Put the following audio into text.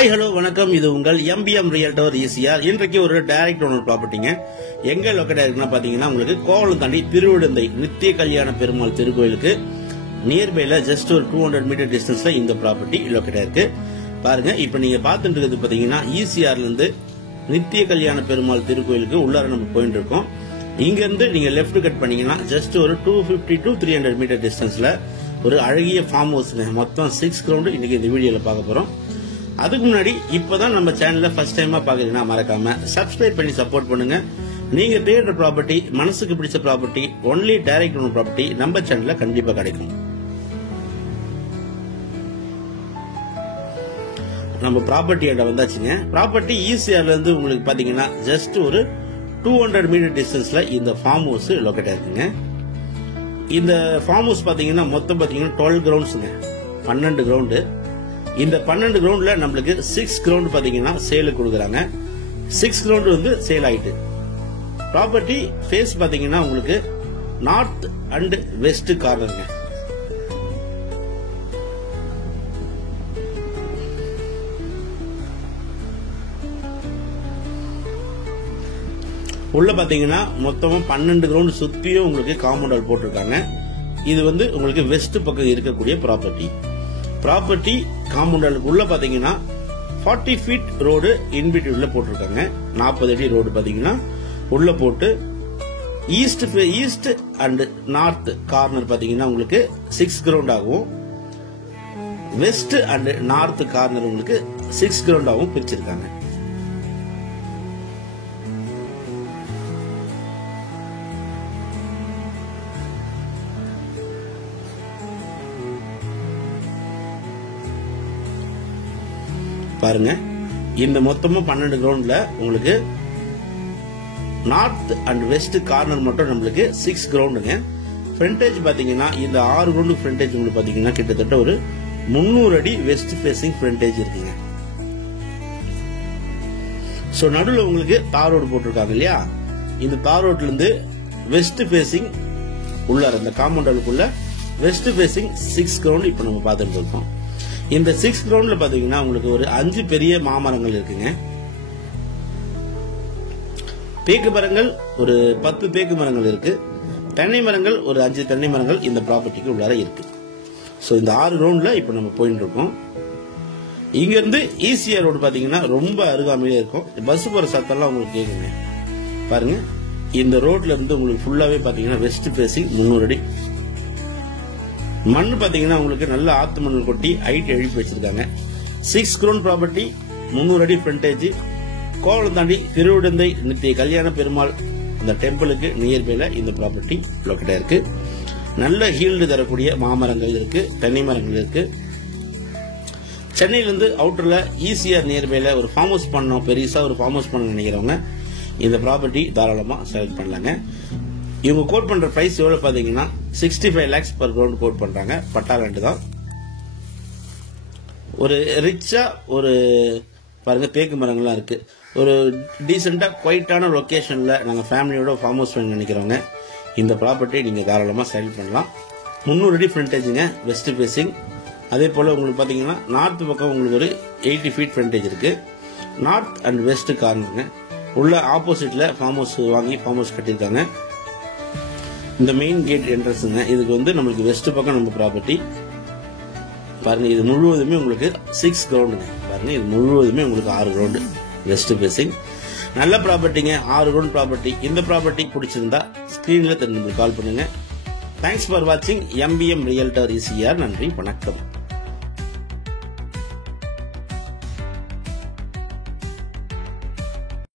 Hi hello வணக்கம். இது உங்கள் எம்பிஎம் ரியல்டர் ஈசிஆர். இன்றைக்கு ஒரு டைரக்ட் ஓனர் ப்ராப்பர்ட்டிங்க. எங்க லொக்கேட் இருக்குன்னா பாத்தீங்கன்னா உங்களுக்கு கோவளம் தாண்டி திருவிடந்தை நித்திய கல்யாண பெருமாள் திருக்கோயிலுக்கு நியர்பைல ஜஸ்ட் ஒரு 200 மீட்டர் டிஸ்டன்ஸ்ல இந்த ப்ராப்பர்ட்டி லொக்கேட் இருக்கு. பாருங்க, இப்ப நீங்க பாத்துட்டு இருக்கிறது பாத்தீங்கன்னா ஈசிஆர்ல இருந்து நித்திய கல்யாண பெருமாள் திருக்கோயிலுக்கு உள்ளார நம்ம போயிட்டு இருக்கோம். இங்க இருந்து நீங்க லெப்ட் கட் பண்ணீங்கன்னா ஜஸ்ட் ஒரு 250 to 300 மீட்டர் டிஸ்டன்ஸ்ல ஒரு அழகிய ஃபார்ம் ஹவுஸ். மொத்தம் 6 கிரவுண்ட் இன்னைக்கு இந்த வீடியோல பார்க்க போறோம். அதுக்கு முன்னாடி இப்பதான் நம்ம சேனல்ல ஃபர்ஸ்ட் டைமா பாக்குறீங்கன்னா மறக்காம சப்ஸ்கிரைப் பண்ணி சப்போர்ட் பண்ணுங்க. நீங்க தேடுற ப்ராப்பர்ட்டி, மனசுக்கு பிடிச்ச property, only direct owner property நம்ம சேனல்ல கண்டிப்பா கிடைக்கும். நம்ம ப்ராப்பர்ட்டி இடம் வந்தாச்சுங்க. ப்ராப்பர்ட்டி ஈசிஆர்ல இருந்து உங்களுக்கு பாத்தீங்கன்னா ஜஸ்ட் ஒரு 200 மீட்டர் டிஸ்டன்ஸ்ல இந்த ஃபார்ம் ஹவுஸ் லொக்கேட் ஆயிருக்குங்க. இந்த ஃபார்ம் ஹவுஸ் பாத்தீங்கன்னா மொத்தம் பாத்தீங்கன்னா 12 கிரவுண்ட்ஸ்ங்க, 12 கிரவுண்டு. இந்த 12 கிரவுண்ட்ல நம்மளுக்கு 6 கிரவுண்ட் பாத்தீங்கன்னா சேலுக்கு கொடுக்குறாங்க. 6 கிரவுண்ட் வந்து சேல் ஆயிட்டு. ப்ராப்பர்ட்டி ஃபேஸ் பாத்தீங்கன்னா உங்களுக்கு நார்த் அண்ட் வெஸ்ட் கார்னருங்க. உள்ள பாத்தீங்கன்னா மொத்தமா 12 கிரவுண்ட் சுத்தியும் உங்களுக்கு காம்பவுண்ட் வால் போட்டிருக்காங்க. இது வந்து உங்களுக்கு வெஸ்ட் பக்கம் இருக்கக்கூடிய ப்ராப்பர்ட்டி காம்பவுண்ட் வாலுக்கு உள்ள பாத்தீங்கன்னா 40 ஃபீட் ரோடு இன்பிட்வீன்ல போட்டிருக்காங்க. 40 அடி ரோடு பாத்தீங்கன்னா உள்ள போட்டு ஈஸ்ட் அண்ட் நார்த் கார்னர் பாத்தீங்கன்னா உங்களுக்கு 6 கிரவுண்ட் ஆகும். வெஸ்ட் அண்ட் நார்த் கார்னர் உங்களுக்கு 6 கிரவுண்ட் ஆகும் பிரிச்சிருக்காங்க. பாருங்க, இந்த மொத்தமா 12 கிரவுண்ட்ல உங்களுக்கு நார்த் அண்ட் வெஸ்ட் கார்னர் மட்டும் நம்மளுக்கு 6 கிரவுண்டுங்க. ஃப்ரண்டேஜ் பாத்தீங்கன்னா இந்த 6 கிரவுண்ட் ஃப்ரண்டேஜ் உங்களுக்கு பாத்தீங்கன்னா கிட்டத்தட்ட ஒரு 300 அடி வெஸ்ட் ஃபேசிங் ஃப்ரண்டேஜ் இருக்குங்க. சோ நடுவில் உங்களுக்கு தார் ரோடு போட்டிருக்காங்க இல்லையா? இந்த தார் ரோட்ல இருந்து வெஸ்ட் ஃபேசிங் உள்ளார இந்த காம்பவுண்ட் வாலுக்குள்ள வெஸ்ட் ஃபேசிங் 6 கிரவுண்ட் இப்ப நம்ம பார்த்துட்டு இருக்கோம். இந்த 6 கிரவுண்ட்ல பாத்தீங்கன்னா உங்களுக்கு ஒரு 5 பெரிய மாமரங்கள் இருக்குங்க. தேக்கு மரங்கள் ஒரு 10 தேக்கு மரங்கள் இருக்கு. தென்னை மரங்கள் ஒரு 5 தென்னை மரங்கள் இந்த ப்ராப்பர்ட்டிக்கு உள்ளார இருக்கு. சோ இந்த 6 கிரவுண்ட்ல இப்ப நம்ம போயிட்டு இருக்கோம். இங்க இருந்து ஈசிஆர் ரோடு பாத்தீங்கன்னா ரொம்ப அருகாமையிலே இருக்கும். பஸ் போற சத்தம்லாம் உங்களுக்கு கேக்குங்க. பாருங்க, இந்த ரோட்ல இருந்து உங்களுக்கு ஃபுல்லாவே பாத்தீங்கன்னா வெஸ்ட் ஃபேசிங் 300 அடி மண் பாத்தீங்கன்னா உங்களுக்கு நல்ல ஆத்து மணல் கொட்டி ஹைட் எழுப்பி வச்சிருக்காங்க. 6 கிரவுண்ட் ப்ராப்பர்ட்டி, 300 அடி ஃப்ரண்டேஜ், கோவளம் தாண்டி திருவிடந்தை நித்திய கல்யாண பெருமாள் இந்த டெம்பிளுக்கு நியர்பைல இந்த ப்ராப்பர்ட்டி லொக்கேட் இருக்கு. நல்ல ஹீல்டு தரக்கூடிய மாமரங்கள் இருக்கு, தென்னை மரங்கள் இருக்கு. சென்னையிலிருந்து அவுட்டர்ல ஈசிஆர் நியர்பைல ஒரு ஃபார்ம் ஹவுஸ் பண்ணணும், பெருசா ஒரு ஃபார்ம் ஹவுஸ் பண்ண நினைக்கிறவங்க இந்த ப்ராப்பர்ட்டி தாராளமா செலக்ட் பண்ணலாங்க. இவங்க கோட் பண்ற பிரைஸ் எவ்வளவு பாத்தீங்கன்னா 65 lakhs பர் கிரவுண்ட் கோட் பண்றாங்க. பட்டா லேண்ட் தான். ஒரு ரிச்சா ஒரு பாருங்க தேக்கு மரங்கள்லாம் இருக்கு. ஒரு டீசெண்டா குவைட்டான லொகேஷன்ல நாங்க ஃபேமிலியோட ஃபார்ம் ஹவுஸ் பண்ண நினைக்கிறவங்க இந்த ப்ராப்பர்ட்டி நீங்க தாராளமா செலக்ட் பண்ணலாம். 300 அடி ஃப்ரண்டேஜுங்க, வெஸ்ட் ஃபேசிங். அதே போல உங்களுக்கு பாத்தீங்கன்னா நார்த் பக்கம் உங்களுக்கு ஒரு 80 ஃபீட் ஃப்ரண்டேஜ் இருக்கு. நார்த் அண்ட் வெஸ்ட் கார்னருங்க. உள்ள ஆப்போசிட்ல ஃபார்ம் ஹவுஸ் வாங்கி ஃபார்ம் ஹவுஸ் கட்டியிருக்காங்க. இந்த மெயின் கேட் என்ட்ரன்ஸுங்க. இதுக்கு வந்து நம்மளுக்கு வெஸ்ட் பக்கம் நம்ம ப்ராப்பர்ட்டி. பாருங்க, இது முழுவதுமே உங்களுக்கு 6 கிரவுண்டுங்க. பாருங்க, இது முழுவதுமே உங்களுக்கு 6 கிரவுண்டு வெஸ்ட் ஃபேசிங். நல்ல ப்ராப்பர்ட்டிங்க, 6 கிரவுண்ட் ப்ராப்பர்ட்டி. இந்த ப்ராப்பர்ட்டி பிடிச்சிருந்தா ஸ்கிரீன்ல தெரிஞ்சு கால் பண்ணுங்க. தேங்க்ஸ் ஃபார் வாட்சிங் எம்பிஎம் ரியல்டர் ஈசிஆர். நன்றி, வணக்கம்.